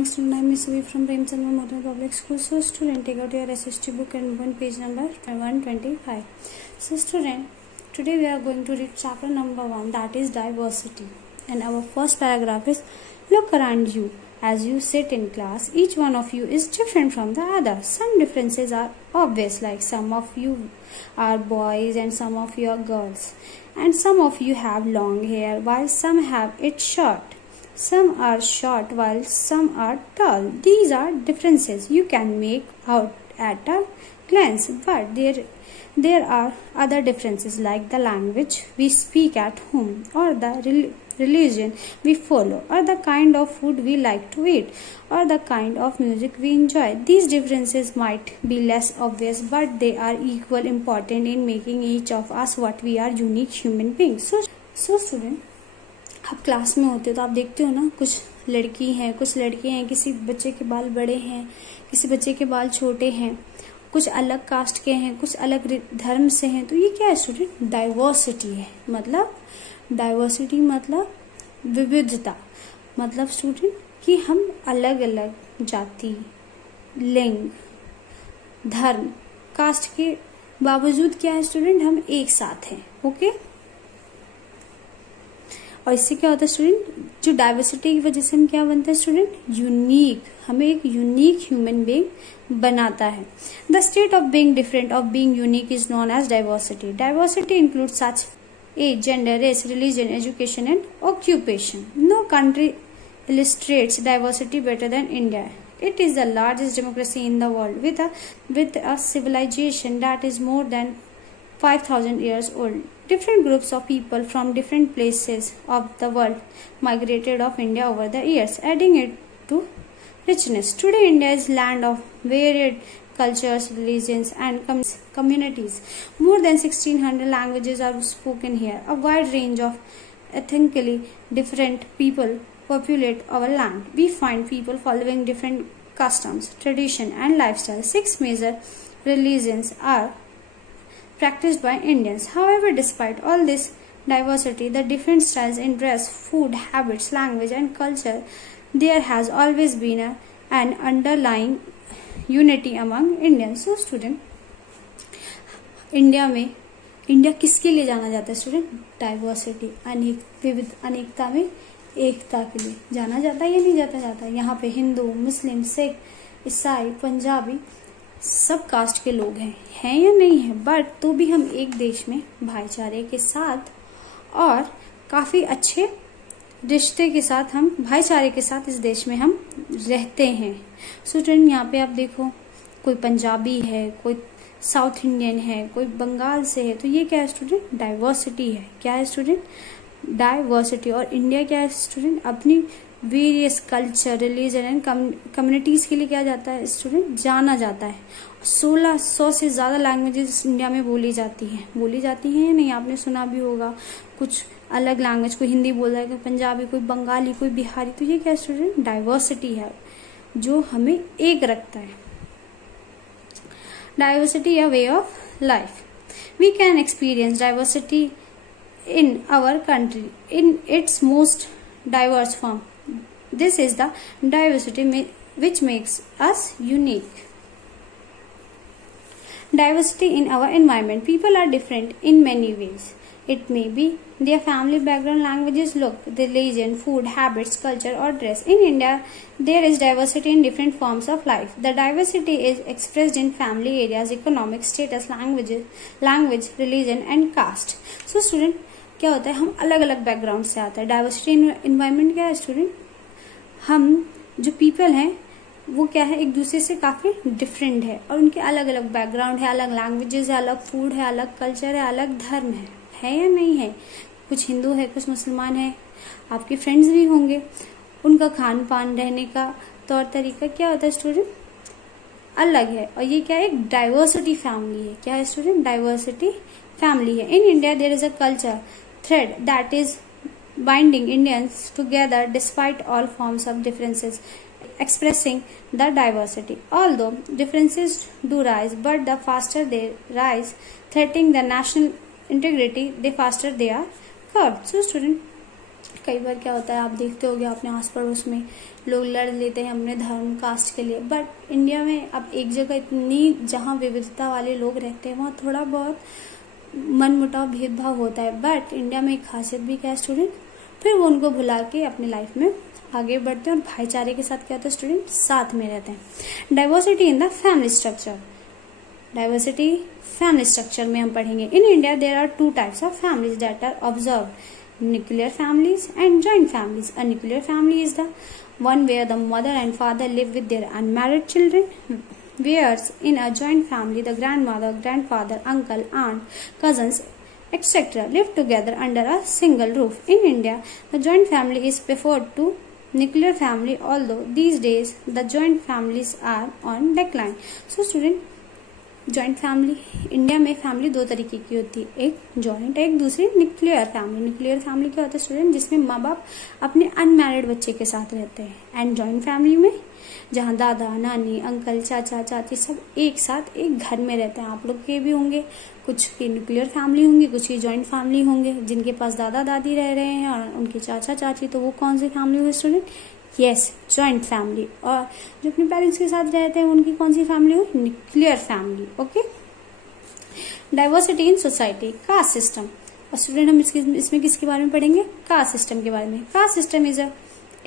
Next, I am Miss Suvi from Premchandra Modern Public School. So, student, take out your SST book and open page number 125. So, student, today we are going to read chapter number 1, that is diversity. And our first paragraph is, look around you. As you sit in class, each one of you is different from the other. Some differences are obvious, like some of you are boys and some of you are girls. And some of you have long hair while some have it short. Some are short while some are tall. These are differences you can make out at a glance, but there are other differences like the language we speak at home, or the religion we follow, or the kind of food we like to eat, or the kind of music we enjoy. These differences might be less obvious, but they are equally important in making each of us what we are, unique human beings. So student, आप class में होते हो तो आप देखते हो ना, कुछ लड़की हैं, कुछ लड़के हैं, किसी बच्चे के बाल बड़े हैं, किसी बच्चे के बाल छोटे हैं, कुछ अलग कास्ट के हैं, कुछ अलग धर्म से हैं. तो ये क्या है स्टूडेंट? डाइवर्सिटी है. मतलब डाइवर्सिटी मतलब विविधता. मतलब स्टूडेंट कि हम अलग अलग जाति, लिंग, धर्म, कास्ट के बावजूद क्या है स्टूडेंट, हम एक साथ हैं. ओके. और इससे क्या होता है स्टूडेंट, जो डाइवर्सिटी की वजह से हम क्या बनते हैं स्टूडेंट? यूनिक. हमें एक यूनिक ह्यूमन बीइंग बनाता है. The state of being different, of being unique is known as diversity. Diversity includes such as, gender, race, religion, education and occupation. No country illustrates diversity better than India. It is the largest democracy in the world with a civilization that is more than 5,000 years old. Different groups of people from different places of the world migrated of India over the years, adding it to richness. Today, India is land of varied cultures, religions, and communities. More than 1,600 languages are spoken here. A wide range of ethnically different people populate our land. We find people following different customs, tradition, and lifestyle. 6 major religions are practiced by Indians. However, despite all this diversity, the different styles in dress, food, habits, language, and culture, there has always been an underlying unity among Indians. So, student, India किसके लिए जाना जाता है student? Diversity, अनेकता में एकता के लिए जाना जाता है या नहीं जाता है. यहाँ पे हिंदू, मुस्लिम, सिख, ईसाई, पंजाबी सब कास्ट के लोग हैं या नहीं है, बट तो भी हम एक देश में भाईचारे के साथ और काफी अच्छे रिश्ते के साथ, हम भाईचारे के साथ इस देश में हम रहते हैं. स्टूडेंट, यहाँ पे आप देखो, कोई पंजाबी है, कोई साउथ इंडियन है, कोई बंगाल से है. तो ये क्या है स्टूडेंट? डाइवर्सिटी है. क्या है स्टूडेंट? डाइवर्सिटी. और इंडिया क्या है स्टूडेंट? अपनी various culture, religion and communities के लिए क्या जाता है स्टूडेंट? जाना जाता है. 1600 से ज्यादा लैंग्वेजेस इंडिया में बोली जाती हैं या नहीं? आपने सुना भी होगा कुछ अलग लैंग्वेज, कोई हिंदी बोल रहा है, कोई पंजाबी, कोई बंगाली, कोई बिहारी. तो ये क्या है स्टूडेंट? डाइवर्सिटी है जो हमें एक रखता है. Diversity a way of life. We can experience diversity in our country in its most diverse form. This is the diversity which makes us unique. Diversity in our environment. People are different in many ways. It may be their family background, languages, look, religion, food, habits, culture, or dress. In India, there is diversity in different forms of life. The diversity is expressed in family areas, economic status, language, religion, and caste. So, student, क्या होता है? हम अलग अलग background से आते हैं. Diversity environment क्या है स्टूडेंट? हम जो पीपल हैं वो क्या है, एक दूसरे से काफी डिफरेंट है और उनके अलग अलग बैकग्राउंड है, अलग लैंग्वेजेस है, अलग फूड है, अलग कल्चर है, अलग धर्म है या नहीं है? कुछ हिंदू है, कुछ मुसलमान है, आपके फ्रेंड्स भी होंगे. उनका खान पान, रहने का तौर तरीका क्या होता है स्टूडेंट? अलग है. और ये क्या है? एक डाइवर्सिटी फैमिली है. क्या है स्टूडेंट? डाइवर्सिटी फैमिली है. In India there is a culture thread that is binding Indians together despite all forms of differences, expressing the diversity. Although differences do rise, but the faster they rise, threatening the national integrity, the faster they are curbed. So student, कई बार क्या होता है, आप देखते होगे अपने आस पड़ोस में लोग लड़ लेते हैं अपने धर्म कास्ट के लिए, बट इंडिया में अब एक जगह इतनी जहाँ विविधता वाले लोग रहते हैं वहाँ थोड़ा बहुत मनमुटाव भेदभाव होता है, बट इंडिया में एक खासियत भी क्या है स्टूडेंट, फिर वो उनको भुला के अपने लाइफ में आगे बढ़ते हैं और भाईचारे के साथ क्या होता है स्टूडेंट, साथ में रहते हैं। Diversity in the family structure, diversity family structure में हम पढ़ेंगे। In India there are two types of families that are observe, nuclear families and joint families. A nuclear family is the one where the mother and father live with their unmarried children, whereas in a joint family the grandmother, grandfather, uncle, aunt, cousins, etc. live together under a single roof. In India, the joint family is preferred to nuclear family, although these days the joint families are on decline. So student, joint family, India में family दो तरीके की होती है, एक joint है, एक दूसरी न्यूक्लियर फैमिली। न्यूक्लियर फैमिली क्या होता है स्टूडेंट, जिसमें माँ बाप अपने अनमैरिड बच्चे के साथ रहते हैं, एंड जॉइंट फैमिली में जहाँ दादा नानी अंकल चाचा चाची सब एक साथ एक घर में रहते हैं। आप लोग के भी होंगे, कुछ की न्यूक्लियर फैमिली होंगी, कुछ की जॉइंट फैमिली होंगे, जिनके पास दादा दादी रह रहे हैं और उनके चाचा चाची, तो वो कौन सी फैमिली हुई स्टूडेंट, यस जॉइंट फैमिली। और जो अपने पेरेंट्स के साथ रहते हैं उनकी कौन सी फैमिली हो, nuclear family. Okay, diversity in society, caste system. और स्टूडेंट हम इसमें किसके बारे में पढ़ेंगे, कास्ट सिस्टम के बारे में। Caste system is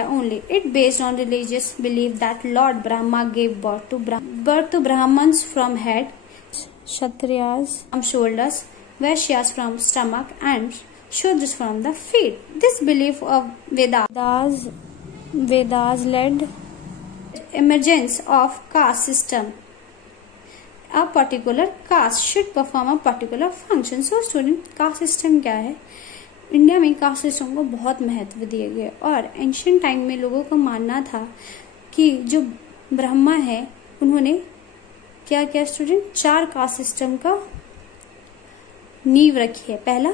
only it based on religious belief that Lord Brahma gave birth to Brahmans from head, Kshatriyas from shoulders, Vaishyas from stomach, and Shudras from the feet. This belief of Vedas led emergence of caste system. A particular caste should perform a particular function. So student, caste system क्या है, India में caste system को बहुत महत्व दिए गए और ancient time में लोगों का मानना था कि जो ब्रह्मा है उन्होंने क्या किया स्टूडेंट, 4 कास्ट सिस्टम का नींव रखी है। पहला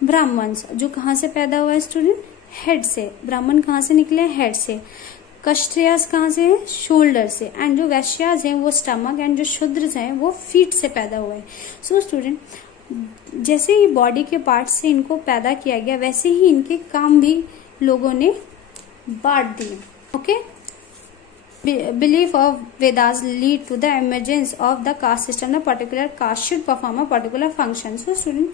ब्राह्मण्स, जो कहाँ से पैदा हुआ है स्टूडेंट, हेड से। ब्राह्मण कहाँ से निकले, हेड से। क्षत्रियास कहाँ से है, शोल्डर से। एंड जो वैश्यास हैं वो स्टमक, एंड जो शूद्र हैं वो फीट से पैदा हुए। सो स्टूडेंट, जैसे ही बॉडी के पार्ट से इनको पैदा किया गया वैसे ही इनके काम भी लोगों ने बांट दिए। Okay, belief of Vedas lead to the emergence of the caste system. The particular caste should perform a particular function. So student,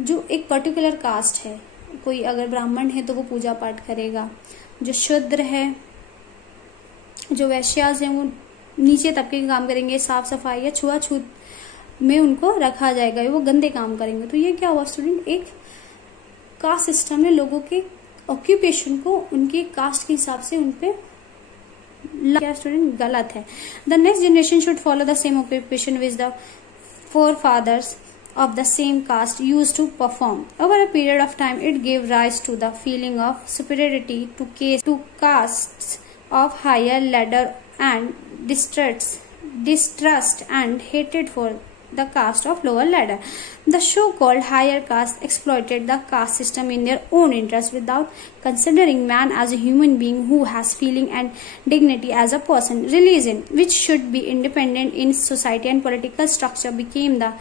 जो एक पर्टिकुलर कास्ट है, कोई अगर ब्राह्मण है तो वो पूजा पाठ करेगा, जो शूद्र है, जो वैश्यास है वो नीचे तबके के काम करेंगे, साफ सफाई या छुआछूत में उनको रखा जाएगा, वो गंदे काम करेंगे। तो ये क्या हुआ स्टूडेंट, एक कास्ट सिस्टम में लोगों के ऑक्यूपेशन को उनके कास्ट के हिसाब से उनपे क्या स्टूडेंट, गलत है। The next generation should follow the same occupation which the forefathers of the same caste used to perform. Over a period of time, it gave rise to the feeling of superiority to castes of higher ladder and distrust and hatred for the caste of lower ladder. The so-called higher caste exploited the caste system in their own interest without considering man as a human being who has feeling and dignity as a person. Religion, which should be independent in society and political structure, became the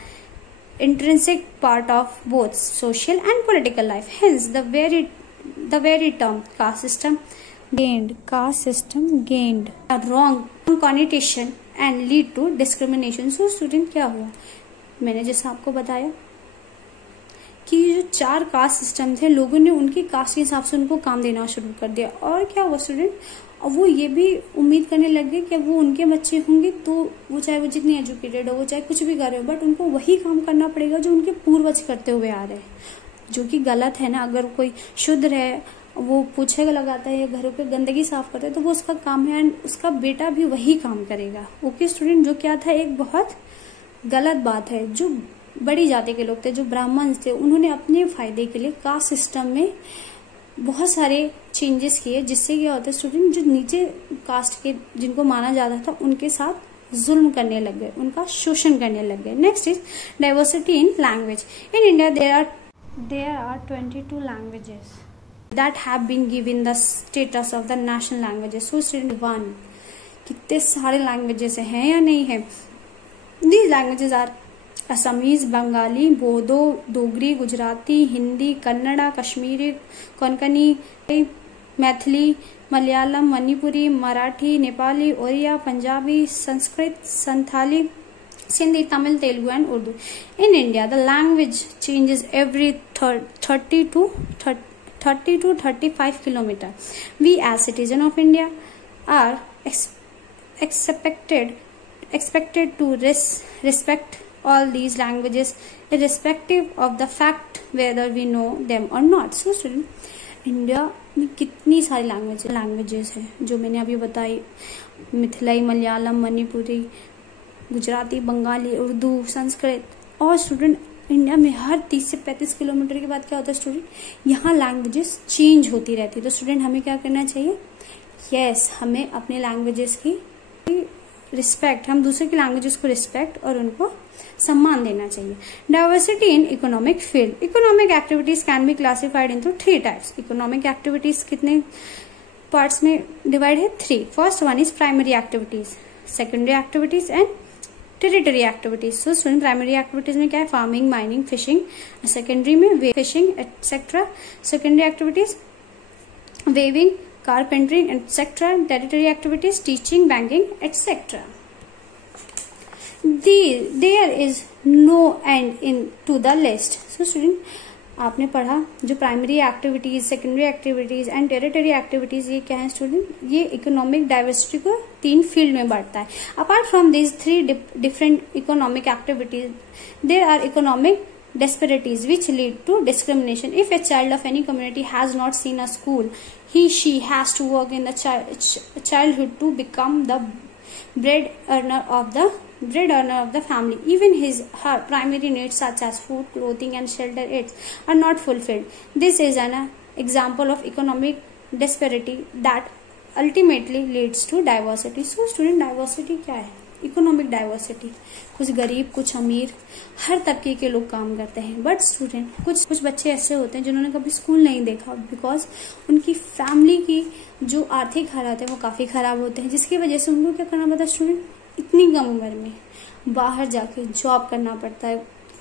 intrinsic part of both social and political life. Hence, the very term caste system gained a wrong connotation and lead to discrimination. So student, क्या हुआ, मैंने जैसा आपको बताया कि जो 4 caste system थे, लोगों ने उनकी कास्ट के हिसाब से उनको काम देना शुरू कर दिया। और क्या हुआ स्टूडेंट, अब वो ये भी उम्मीद करने लग गए कि अब वो उनके बच्चे होंगे तो वो चाहे वो जितनी एजुकेटेड हो, वो चाहे कुछ भी करे हो, बट उनको वही काम करना पड़ेगा जो उनके पूर्वज करते हुए आ रहे हैं, जो कि गलत है ना। अगर कोई शूद्र है, वो पोछे लगाता है या घरों पे गंदगी साफ करता है, तो वो उसका काम है एंड उसका बेटा भी वही काम करेगा। ओके स्टूडेंट, जो क्या था, एक बहुत गलत बात है। जो बड़ी जाति के लोग थे, जो ब्राह्मण थे, उन्होंने अपने फायदे के लिए कास्ट सिस्टम में बहुत सारे चेंजेस किए, जिससे क्या होता है स्टूडेंट, जो नीचे कास्ट के जिनको माना जाता था उनके साथ जुल्म करने लग गए, उनका शोषण करने लग गए। Next is diversity in language. In India there are 22 languages that have been given the status of the national languages. So student 1, कितने सारे लैंग्वेजेस हैं या नहीं है? These languages are Assamese, Bengali, Bodo, Dogri, Gujarati, Hindi, Kannada, Kashmiri, Konkani, Maithili, Malayalam, Manipuri, Marathi, Nepali, Oriya, Punjabi, Sanskrit, Santali, Sindhi, Tamil, Telugu and Urdu. In India, the language changes every 30 to 35 kilometer. We as citizens of India are expected to respect all these languages irrespective of the fact whether we know them or not. So student, India में कितनी सारी languages हैं जो मैंने अभी बताई, मिथिलाई, मलयालम, मणिपुरी, गुजराती, बंगाली, उर्दू, संस्कृत। और student India में हर 30 से 35 किलोमीटर के बाद क्या होता है स्टूडेंट, यहाँ लैंग्वेजेस चेंज होती रहती है। तो स्टूडेंट हमें क्या करना चाहिए, यस हमें अपने लैंग्वेजेस की रिस्पेक्ट, हम दूसरे की लैंग्वेजेस को रिस्पेक्ट और उनको सम्मान देना चाहिए। Diversity in economic field, economic activities can be classified into 3 types. Economic activities कितने पार्ट्स में डिवाइड है, 3। First one is primary activities, secondary activities and territory activities. So student primary activities में क्या है, फार्मिंग, माइनिंग, फिशिंग। सेकेंडरी में fishing etcetera. Secondary activities weaving, carpentering, etc. Territory activities, teaching, banking, etc. There is no end in to the list. So student, आपने पढ़ा जो primary activities, secondary activities and territory activities, ये क्या है student, ये economic diversity को 3 field में बांटता है। Apart from this 3 different economic activities, there are economic disparities which lead to discrimination. If a child of any community has not seen a school, she has to work in the childhood to become the bread earner of the family. Even her primary needs such as food, clothing and shelter are not fulfilled. This is an example of economic disparity that ultimately leads to diversity. So student, diversity क्या है, economic diversity, कुछ गरीब, कुछ अमीर, हर तबके के लोग काम करते हैं। बट स्टूडेंट कुछ बच्चे ऐसे होते हैं जिन्होंने कभी स्कूल नहीं देखा, बिकॉज उनकी फैमिली की जो आर्थिक हालात है वो काफी खराब होते हैं, जिसकी वजह से उनको क्या करना पड़ता है स्टूडेंट, इतनी कम उम्र में बाहर जाके जॉब करना पड़ता है,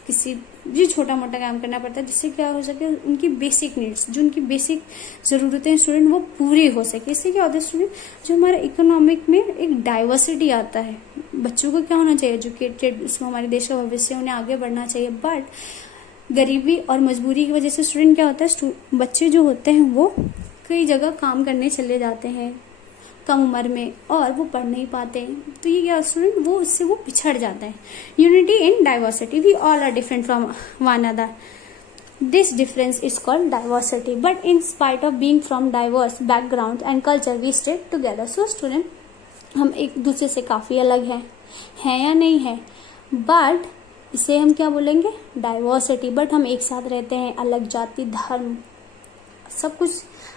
किसी भी छोटा मोटा काम करना पड़ता है, जिससे क्या हो सके उनकी बेसिक नीड्स, जो उनकी बेसिक जरूरतें स्टूडेंट वो पूरी हो सके। इससे क्या होता है स्टूडेंट, जो हमारे इकोनॉमिक में एक डाइवर्सिटी आता है, बच्चों को क्या होना चाहिए, एजुकेटेड, उसमें हमारे देश का भविष्य, उन्हें आगे बढ़ना चाहिए। बट गरीबी और मजबूरी की वजह से स्टूडेंट क्या होता है, बच्चे जो होते हैं वो कई जगह काम करने चले जाते हैं कम उम्र में और वो पढ़ नहीं पाते, तो ये क्या स्टूडेंट वो उससे वो पिछड़ जाते हैं। Unity in diversity, we all are different from one other, this difference is called diversity, but in spite of being from diverse background and culture we stay together. So student, हम एक दूसरे से काफी अलग हैं या नहीं है, बट इसे हम क्या बोलेंगे, डाइवर्सिटी। बट हम एक साथ रहते हैं, अलग जाति, धर्म, सब कुछ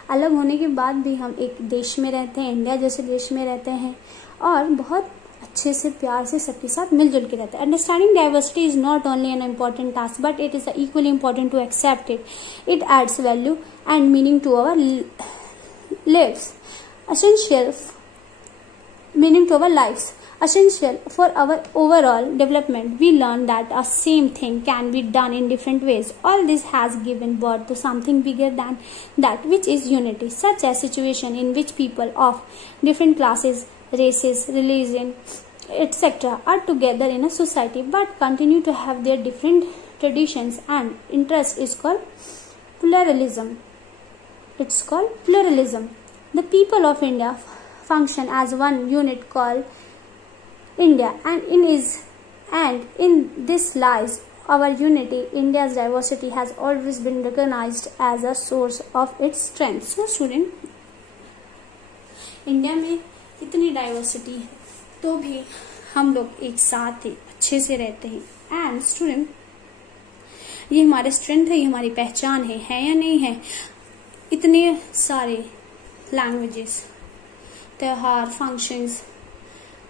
अलग होने के बाद भी हम एक देश में रहते हैं, इंडिया जैसे देश में रहते हैं और बहुत अच्छे से प्यार से सबके साथ मिलजुल के रहते हैं। Understanding diversity is not only an important task but it is equally important to accept it. It adds value and meaning to our lives, essential meaning to our lives, essential for our overall development. We learn that a same thing can be done in different ways. All this has given birth to something bigger than that, which is unity. Such a situation in which people of different classes, races, religion, etc. are together in a society but continue to have their different traditions and interests is called pluralism. It's called pluralism. The people of India function as one unit called India, and in this lies our unity. India's diversity has always been recognized as a source of its strength. So student, India में इतनी diversity है तो भी हम लोग एक साथ ही अच्छे से रहते हैं। एंड स्टूडेंट, ये हमारे स्ट्रेंथ है, ये हमारी पहचान है या नहीं है। इतने सारे लैंग्वेजेस, त्योहार, फंक्शंस,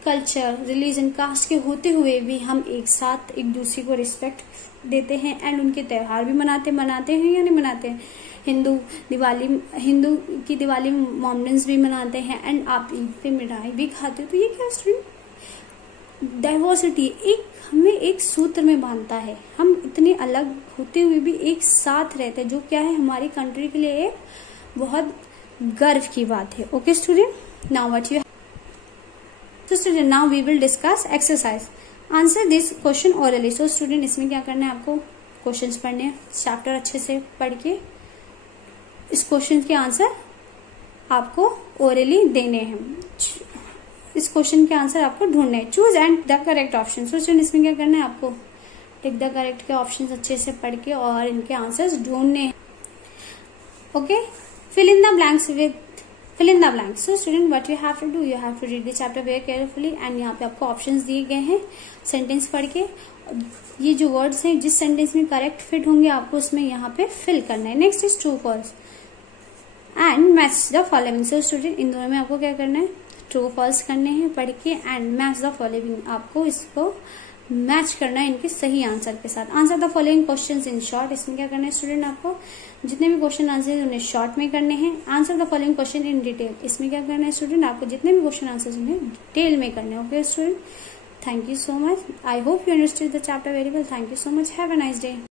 कल्चर, रिलीजन, कास्ट के होते हुए भी हम एक साथ एक दूसरे को रिस्पेक्ट देते हैं एंड उनके त्योहार भी मनाते हैं या नहीं मनाते हैं। हिंदू की दिवाली मोमडन्स भी मनाते हैं एंड आप ईद पे मिठाई भी खाते हो। तो ये क्या स्टूडेंट, डाइवर्सिटी एक हमें एक सूत्र में बांधता है। हम इतने अलग होते हुए भी एक साथ रहते हैं, जो क्या है हमारी कंट्री के लिए एक बहुत गर्व की बात है। Okay student, now what you तो student now we will discuss exercise. Answer this question orally. So student इसमें क्या करना है, आपको क्वेश्चंस पढ़ने हैं, चैप्टर अच्छे से पढ़ के इस क्वेश्चन के आंसर आपको ओरली देने हैं। इस क्वेश्चन के आंसर आपको ढूंढने हैं। Choose and the correct option. So student इसमें क्या करना है, आपको टिक द करेक्ट के ऑप्शन अच्छे से पढ़ के और इनके आंसर्स ढूंढने हैं। Okay, fill in the blanks with fill in the blanks. So student, what you have to do, you have to read the chapter very carefully and यहाँ पे आपको ऑप्शंस दिए गए हैं। सेंटेंस पढ़ के ये जो वर्ड्स हैं जिस सेंटेंस में करेक्ट फिट होंगे आपको उसमें यहाँ पे फिल करना है। Next is true false and match the following. So student इन दोनों में आपको क्या करना है, ट्रू फॉल्स करने हैं पढ़ के एंड मैच द फॉलोइंग। आपको इसको मैच करना है इनके सही आंसर के साथ। Answer the following questions in short. इसमें क्या करना है स्टूडेंट, आपको जितने भी क्वेश्चन आंसर है उन्हें शॉर्ट में करने हैं। Answer the following question in detail. इसमें क्या करना है स्टूडेंट, आपको जितने भी क्वेश्चन आंसर उन्हें डिटेल में करने हैं। Okay student, thank you so much. I hope you understood the chapter very well. Thank you so much. Have a nice day.